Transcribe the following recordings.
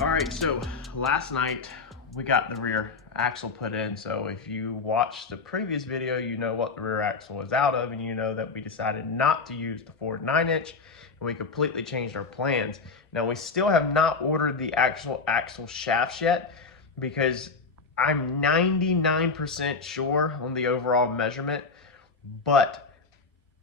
All right, so last night we got the rear axle put in. So if you watched the previous video, you know what the rear axle was out of, and you know that we decided not to use the Ford 9-inch, and we completely changed our plans. Now we still have not ordered the actual axle shafts yet because I'm 99% sure on the overall measurement, but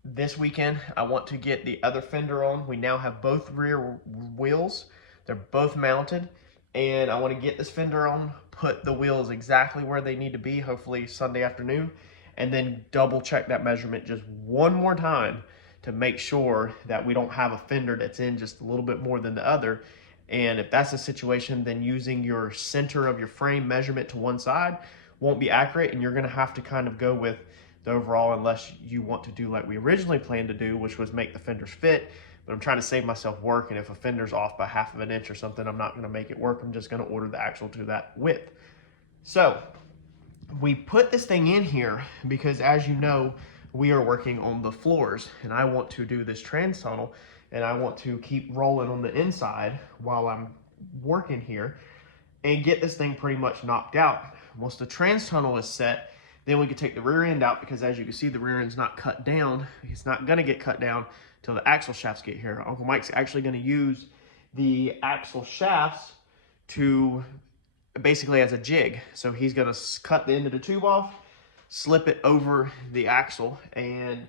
this weekend I want to get the other fender on. We now have both rear wheels. They're both mounted, and I want to get this fender on, put the wheels exactly where they need to be, hopefully Sunday afternoon, and then double check that measurement just one more time to make sure that we don't have a fender that's in just a little bit more than the other. And if that's the situation, then using your center of your frame measurement to one side won't be accurate, and you're going to have to kind of go with the overall unless you want to do like we originally planned to do, which was make the fenders fit. But I'm trying to save myself work, and if a fender's off by ½ of an inch or something, I'm not going to make it work. I'm just going to order the axle to that width. So we put this thing in here because, as you know, we are working on the floors, and I want to do this trans tunnel, and I want to keep rolling on the inside while I'm working here and get this thing pretty much knocked out. Once the trans tunnel is set, then we can take the rear end out, because as you can see, the rear end's not cut down. It's not going to get cut down until the axle shafts get here. Uncle Mike's actually going to use the axle shafts to basically as a jig. So he's going to cut the end of the tube off, slip it over the axle, and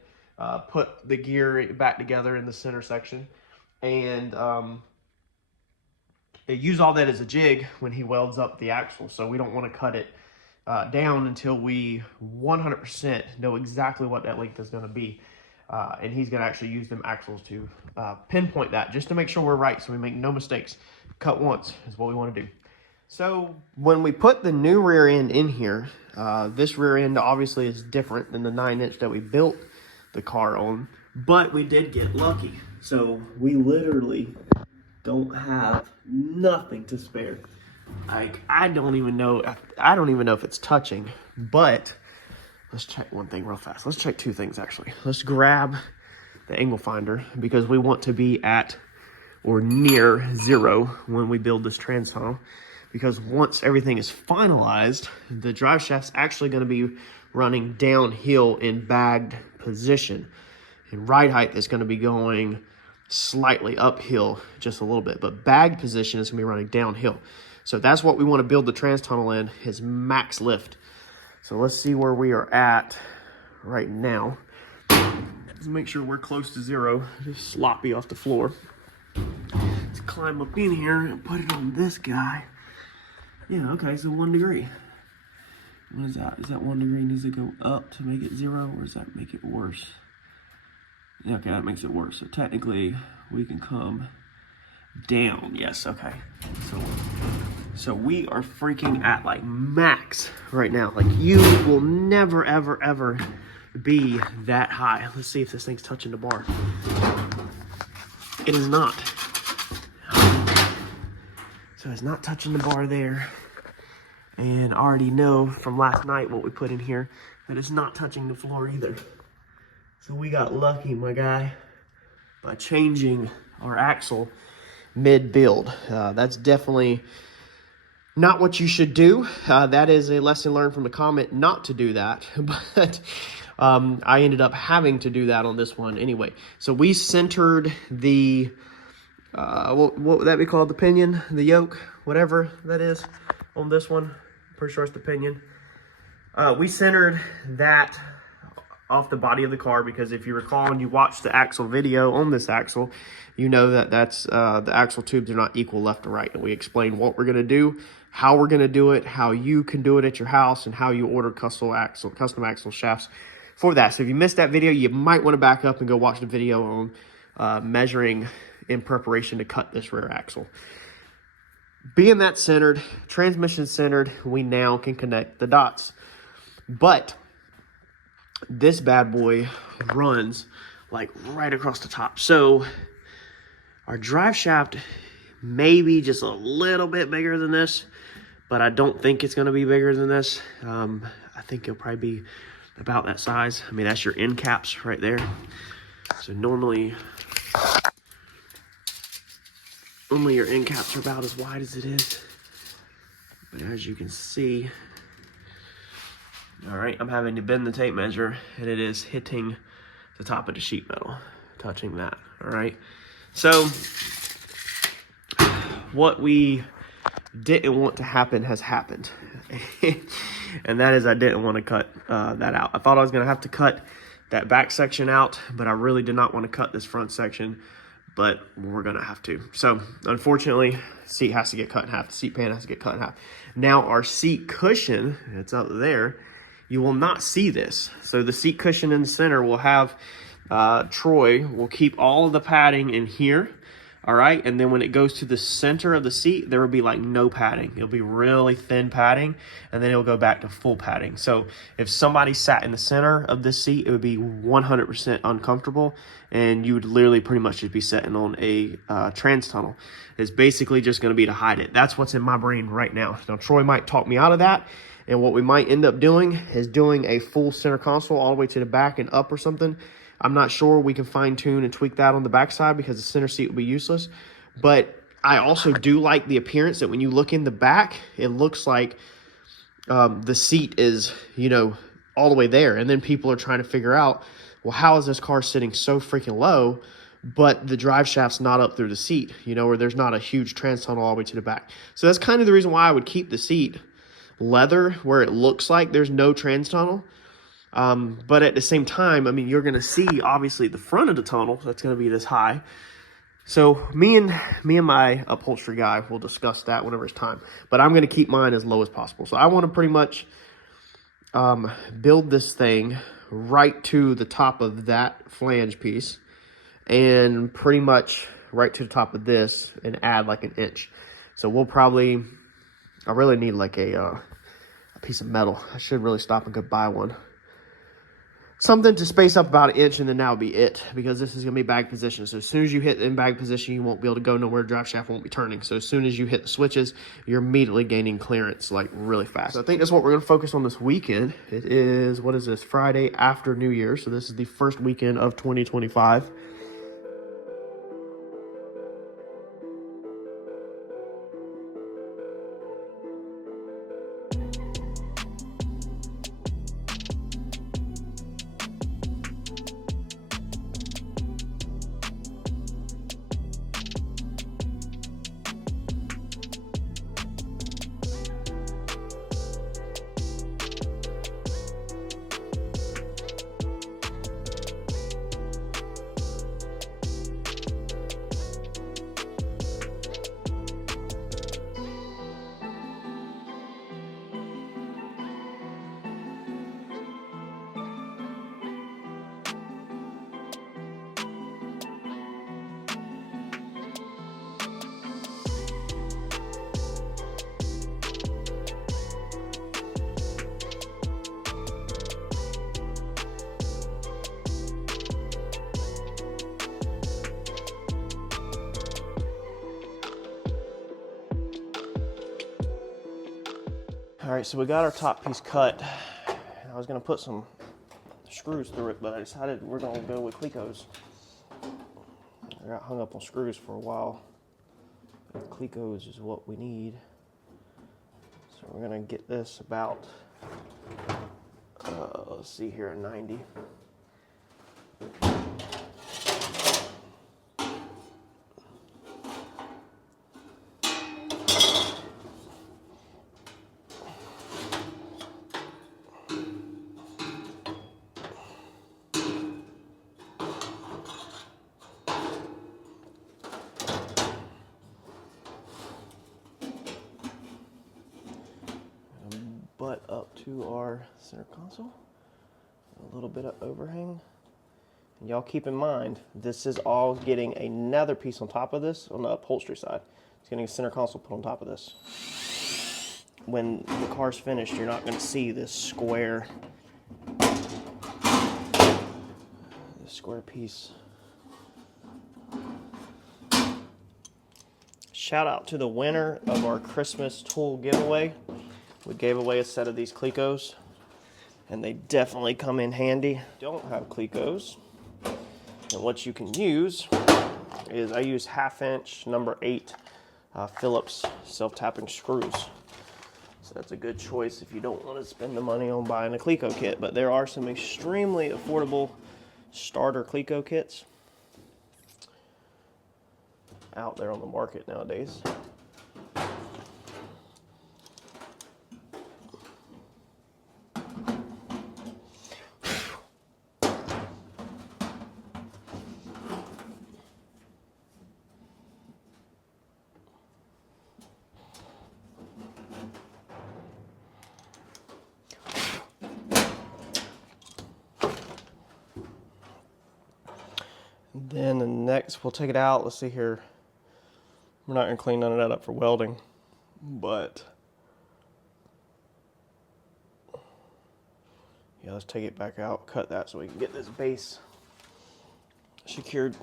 put the gear back together in the center section, and use all that as a jig when he welds up the axle. So we don't want to cut it down until we 100% know exactly what that length is going to be. And he's going to actually use them axles to pinpoint that, just to make sure we're right, so we make no mistakes. Cut once is what we want to do. So when we put the new rear end in here, this rear end obviously is different than the 9-inch that we built the car on, but we did get lucky. So we literally don't have nothing to spare. Like, I don't even know if it's touching, but let's check one thing real fast. Let's check two things, actually. Let's grab the angle finder, because we want to be at or near 0 when we build this trans tunnel, because once everything is finalized, the drive shaft's actually going to be running downhill in bagged position, and ride height is going to be going slightly uphill just a little bit, but bagged position is going to be running downhill. So that's what we want to build the trans tunnel in, is max lift. So let's see where we are at right now. Let's make sure we're close to 0. Just sloppy off the floor. Let's climb up in here and put it on this guy. Yeah, okay, so 1 degree. What is that? Is that 1 degree? Needs to go up to make it 0, or does that make it worse? Yeah, okay, that makes it worse. So technically, we can come down. Yes, okay. So we are freaking at like max right now. Like, you will never, ever, ever be that high. Let's see if this thing's touching the bar. It is not. So it's not touching the bar there. And I already know from last night what we put in here that it's not touching the floor either. So we got lucky, my guy, by changing our axle mid-build. That's definitely not what you should do. That is a lesson learned from the Comet, not to do that. But I ended up having to do that on this one anyway. So we centered the, what would that be called? The pinion, the yoke, whatever that is on this one. Pretty sure it's the pinion. We centered that off the body of the car, because if you recall and you watched the axle video on this axle, you know that that's the axle tubes are not equal left to right, and we explained what we're going to do, how we're going to do it, how you can do it at your house, and how you order custom axle shafts for that. So if you missed that video, you might want to back up and go watch the video on measuring in preparation to cut this rear axle. Being that centered, transmission centered, we now can connect the dots. But this bad boy runs like right across the top. So our drive shaft may be just a little bit bigger than this, but I don't think it's going to be bigger than this. I think it'll probably be about that size. I mean, that's your end caps right there. So normally, Normally your end caps are about as wide as it is, but as you can see, all right, I'm having to bend the tape measure, and it is hitting the top of the sheet metal, touching that, all right? So what we didn't want to happen has happened. And that is, I didn't want to cut that out. I thought I was going to have to cut that back section out, but I really did not want to cut this front section, but we're going to have to. So unfortunately, seat has to get cut in half. The seat pan has to get cut in half. Now our seat cushion, it's up there, you will not see this. So the seat cushion in the center will have, Troy will keep all of the padding in here. All right, and then when it goes to the center of the seat, there will be like no padding. It'll be really thin padding, and then it'll go back to full padding. So if somebody sat in the center of this seat, it would be 100% uncomfortable, and you would literally pretty much just be sitting on a trans tunnel. It's basically just going to be to hide it. That's what's in my brain right now. Now, Troy might talk me out of that, and what we might end up doing is doing a full center console all the way to the back and up or something. I'm not sure. We can fine tune and tweak that on the backside because the center seat will be useless. But I also do like the appearance that when you look in the back, it looks like the seat is, you know, all the way there. And then people are trying to figure out, well, how is this car sitting so freaking low, but the drive shaft's not up through the seat, you know, or there's not a huge trans tunnel all the way to the back. So that's kind of the reason why I would keep the seat leather where it looks like there's no trans tunnel. But at the same time, I mean, you're going to see obviously the front of the tunnel. That's going to be this high. So me and my upholstery guy will discuss that whenever it's time, but I'm going to keep mine as low as possible. So I want to pretty much, build this thing right to the top of that flange piece and pretty much right to the top of this and add like an inch. So we'll probably, I really need like a piece of metal. I should really stop and go buy one. Something to space up about an inch, and then that'll be it, because this is going to be bag position. So as soon as you hit in bag position, you won't be able to go nowhere. Drive shaft won't be turning. So as soon as you hit the switches, you're immediately gaining clearance like really fast. So I think that's what we're going to focus on this weekend. It is, what is this, Friday after New Year. So this is the first weekend of 2025. All right, so we got our top piece cut. I was gonna put some screws through it, but I decided we're gonna go with Clecos. I got hung up on screws for a while. Clecos is what we need. So we're gonna get this about, let's see here, at 90. Butt up to our center console, a little bit of overhang. And y'all keep in mind, this is all getting another piece on top of this on the upholstery side. It's getting a center console put on top of this. When the car's finished, you're not going to see this square piece. Shout out to the winner of our Christmas tool giveaway. We gave away a set of these Clecos, and they definitely come in handy. Don't have Clecos, and what you can use is I use 1/2 inch number 8 Phillips self-tapping screws. So that's a good choice if you don't want to spend the money on buying a Cleco kit. But there are some extremely affordable starter Cleco kits out there on the market nowadays. Then the next, we'll take it out. Let's see here. We're not going to clean none of that up for welding, but yeah, let's take it back out, cut that so we can get this base secured.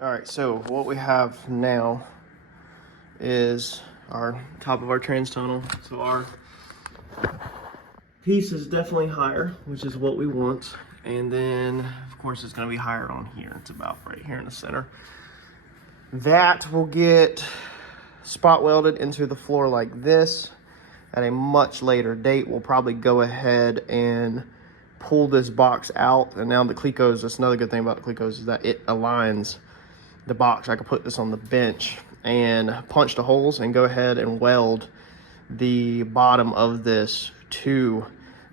All right, so what we have now is our top of our trans tunnel. So our piece is definitely higher, which is what we want. And then, of course, it's gonna be higher on here. It's about right here in the center. That will get spot welded into the floor like this. At a much later date, we'll probably go ahead and pull this box out. And now the Clecos, that's another good thing about the Clecos, is that it aligns the box. I could put this on the bench and punch the holes and go ahead and weld the bottom of this to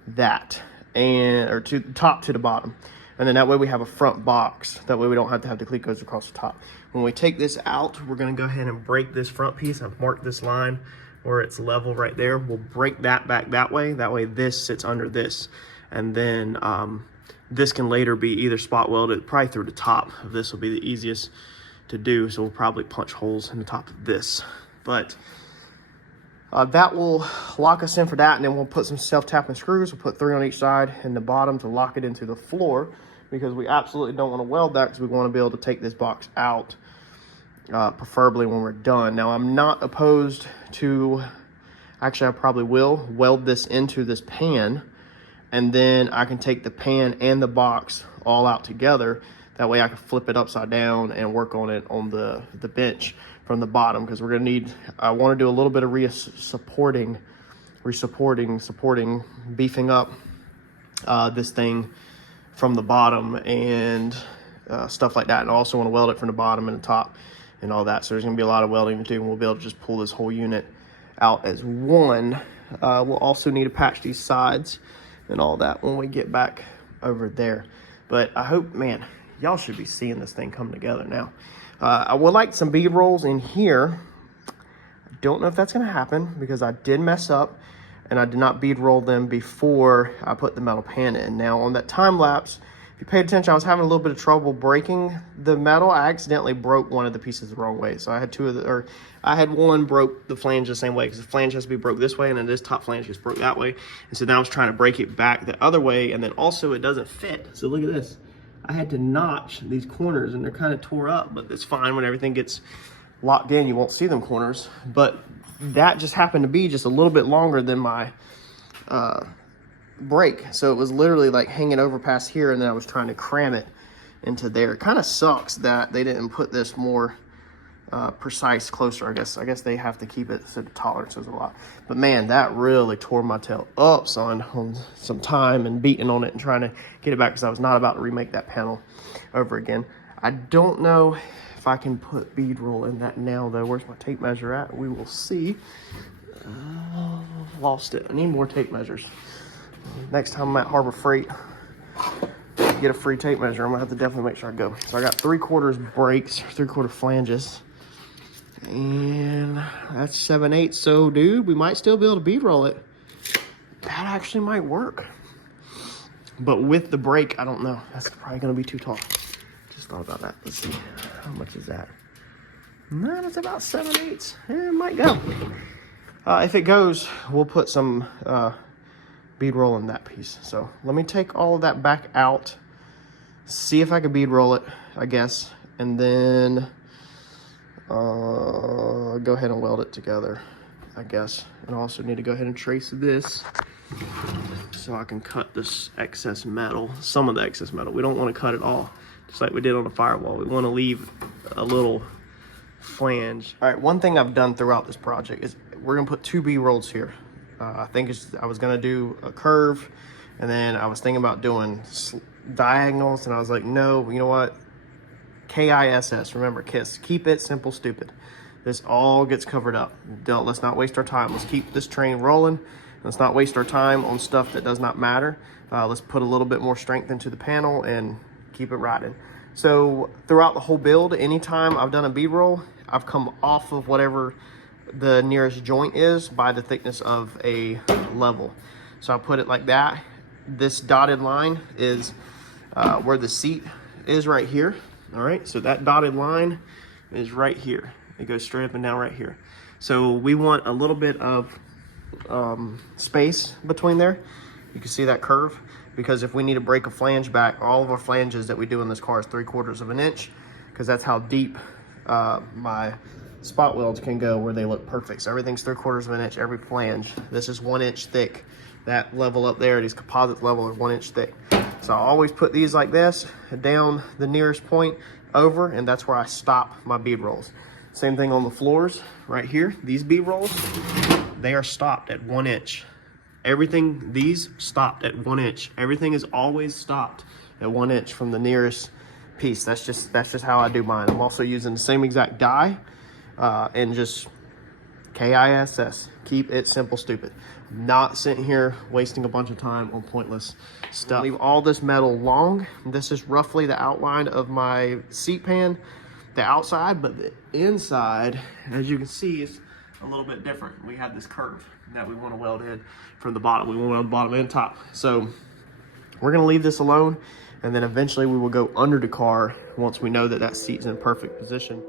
that, and or to the top to the bottom, and then that way we have a front box. That way we don't have to have the Clecos across the top. When we take this out, we're going to go ahead and break this front piece. I've marked this line where it's level right there. We'll break that back that way. That way this sits under this, and then this can later be either spot welded probably through the top. This will be the easiest to do, so we'll probably punch holes in the top of this. But that will lock us in for that, and then we'll put some self-tapping screws. We'll put 3 on each side in the bottom to lock it into the floor, because we absolutely don't want to weld that, because we want to be able to take this box out, preferably when we're done. Now, I'm not opposed to, actually I probably will weld this into this pan, and then I can take the pan and the box all out together. That way I can flip it upside down and work on it on the bench from the bottom, because we're gonna need, I wanna do a little bit of supporting, beefing up this thing from the bottom and stuff like that. And I also wanna weld it from the bottom and the top and all that. So there's gonna be a lot of welding to do, and we'll be able to just pull this whole unit out as one. We'll also need to patch these sides and all that when we get back over there. But I hope, man, y'all should be seeing this thing come together now. I would like some bead rolls in here. I don't know if that's gonna happen, because I did mess up and I did not bead roll them before I put the metal pan in. Now on that time lapse, if you paid attention, I was having a little bit of trouble breaking the metal. I accidentally broke one of the pieces the wrong way. So I had I had one broke the flange the same way, because the flange has to be broke this way, and then this top flange gets broke that way. And so now I was trying to break it back the other way, and then also it doesn't fit. So look at this. I had to notch these corners, and they're kind of tore up, but it's fine. When everything gets locked in, you won't see them corners. But that just happened to be just a little bit longer than my break. So it was literally like hanging over past here, and then I was trying to cram it into there. It kind of sucks that they didn't put this more precise, closer. I guess they have to keep it so the tolerance is a lot. But man, that really tore my tail up, son, on some time and beating on it and trying to get it back, because I was not about to remake that panel over again. I don't know if I can put bead roll in that now, though. Where's my tape measure at? We will see. Lost it. I need more tape measures. Next time I'm at Harbor Freight, get a free tape measure, I'm gonna have to definitely make sure I go. So I got 3/4 brakes, 3/4 flanges, and that's 7/8. So dude, we might still be able to bead roll it. That actually might work. But with the brake, I don't know. That's probably gonna be too tall. Just thought about that. Let's see, how much is that? No, that's about 7/8. It might go. If it goes, we'll put some bead roll in that piece. So let me take all of that back out, see if I can bead roll it, I guess, and then go ahead and weld it together, I guess. And I also need to go ahead and trace this so I can cut this excess metal, some of the excess metal. We don't want to cut it all, just like we did on the firewall. We want to leave a little flange. All right, one thing I've done throughout this project is we're gonna put 2 bead rolls here. I think I was gonna do a curve, and then I was thinking about doing diagonals, and I was like, no, you know what? KISS, remember, KISS. Keep it simple, stupid. This all gets covered up. Let's not waste our time. Let's keep this train rolling. Let's not waste our time on stuff that does not matter. Let's put a little bit more strength into the panel and keep it riding. So throughout the whole build, anytime I've done a bead roll, I've come off of whatever the nearest joint is by the thickness of a level. So I put it like that. This dotted line is where the seat is right here. All right, so that dotted line is right here. It goes straight up and down right here. So we want a little bit of space between there. You can see that curve, because if we need to break a flange back, all of our flanges that we do in this car is 3/4 of an inch, because that's how deep my spot welds can go, where they look perfect. So everything's 3/4 of an inch, every flange. This is 1 inch thick. That level up there, these composites level are 1 inch thick. So I always put these like this, down the nearest point over, and that's where I stop my bead rolls. Same thing on the floors right here. These bead rolls, they are stopped at 1 inch. Everything, these stopped at 1 inch. Everything is always stopped at 1 inch from the nearest piece. That's just how I do mine. I'm also using the same exact die, and just KISS. Keep it simple, stupid. I'm not sitting here wasting a bunch of time on pointless stuff. Leave all this metal long. This is roughly the outline of my seat pan, the outside, but the inside, as you can see, is a little bit different. We have this curve that we want to weld in from the bottom. We want to weld bottom and top. So we're going to leave this alone, and then eventually we will go under the car once we know that that seat's in perfect position.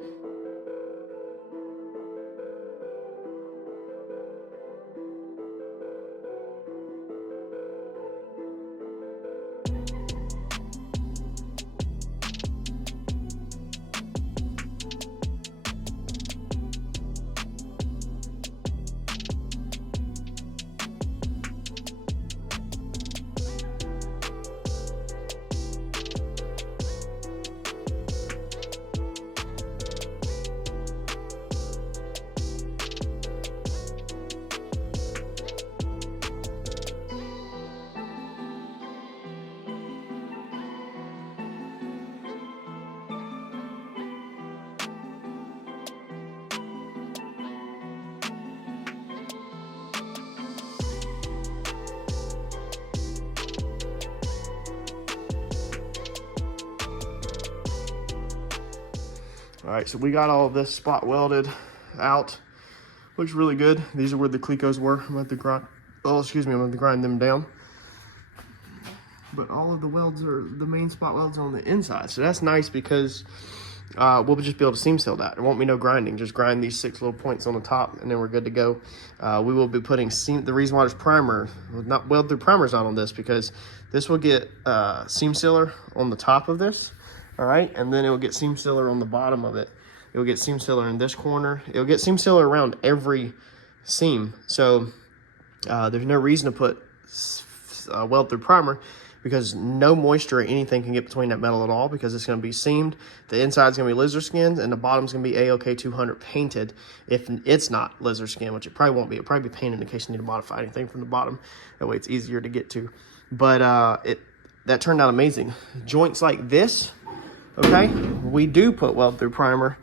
All right, so we got all of this spot welded out. Looks really good. These are where the clecos were. I'm going to grind, I'm going to grind them down. But all of the welds are, the main spot welds are on the inside. So that's nice, because we'll just be able to seam seal that. There won't be no grinding. Just grind these 6 little points on the top, and then we're good to go. We will be putting the reason why there's primer, not weld through primers on this, because this will get seam sealer on the top of this. All right, and then it will get seam sealer on the bottom of it. It will get seam sealer in this corner. It will get seam sealer around every seam. So there's no reason to put weld through primer, because no moisture or anything can get between that metal at all, because it's going to be seamed. The inside's going to be lizard skinned, and the bottom's going to be AOK 200 painted. If it's not lizard skin, which it probably won't be, it'll probably be painted in case you need to modify anything from the bottom. That way it's easier to get to. But that turned out amazing. Joints like this, okay, we do put weld through primer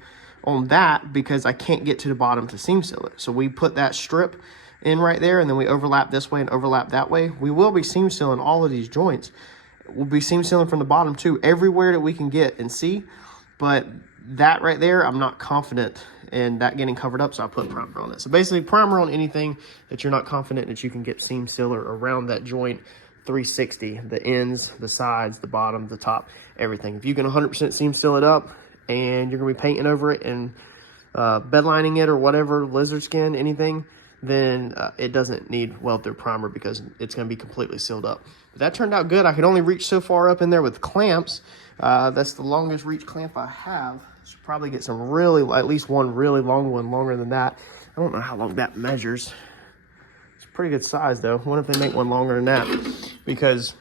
on that because I can't get to the bottom to seam seal it. So we put that strip in right there, and then we overlap this way and overlap that way. We will be seam sealing all of these joints. We'll be seam sealing from the bottom too, everywhere that we can get and see. But that right there, I'm not confident in that getting covered up, so I put primer on it. So basically, primer on anything that you're not confident that you can get seam sealer around that joint 360, the ends, the sides, the bottom, the top, everything. If you can 100% seam seal it up and you're gonna be painting over it and bed lining it or whatever, lizard skin, anything, then it doesn't need weld through primer because it's going to be completely sealed up. But that turned out good. I could only reach so far up in there with clamps. That's the longest reach clamp I have. Should probably get some really, at least one really long one, longer than that. I don't know how long that measures. It's a pretty good size though. What if they make one longer than that? Because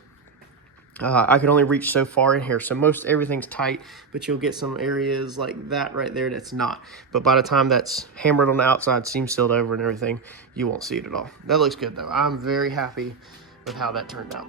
I can only reach so far in here. So most everything's tight, but you'll get some areas like that right there that's not. But by the time that's hammered on the outside, seam sealed over and everything, you won't see it at all. That looks good though. I'm very happy with how that turned out.